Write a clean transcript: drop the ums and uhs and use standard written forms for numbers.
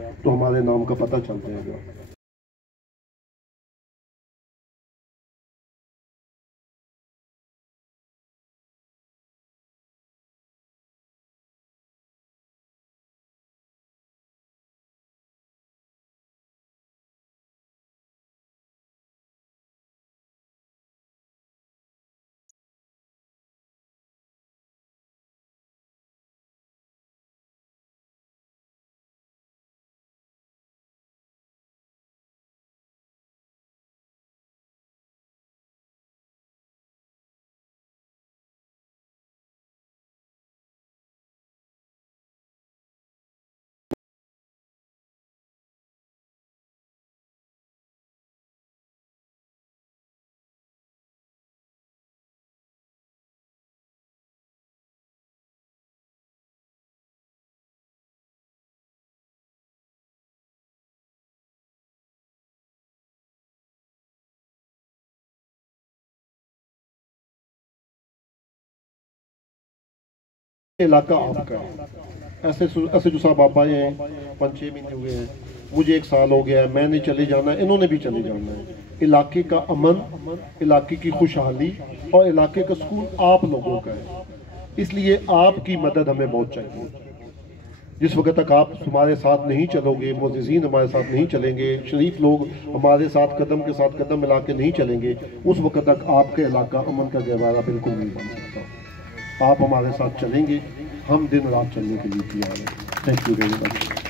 तो हमारे नाम का पता चल जाएगा। इलाका आपका है। ऐसे जो साहब आप आए हैं 5-6 महीने हुए हैं, मुझे 1 साल हो गया है, मैंने चले जाना है, इन्होंने भी चले जाना है। इलाके का अमन, इलाके की खुशहाली और इलाके का सुकून आप लोगों का है, इसलिए आपकी मदद हमें बहुत चाहिए। जिस वक्त तक आप हमारे साथ नहीं चलोगे, मुअज़्ज़िज़ीन हमारे साथ नहीं चलेंगे, शरीफ लोग हमारे साथ कदम के साथ कदम मिला के नहीं चलेंगे, उस वक्त तक आपका इलाका अमन का गहवारा बिल्कुल नहीं बन सकता। आप हमारे साथ चलेंगे, हम दिन रात चलने के लिए तैयार हैं। Thank you very much.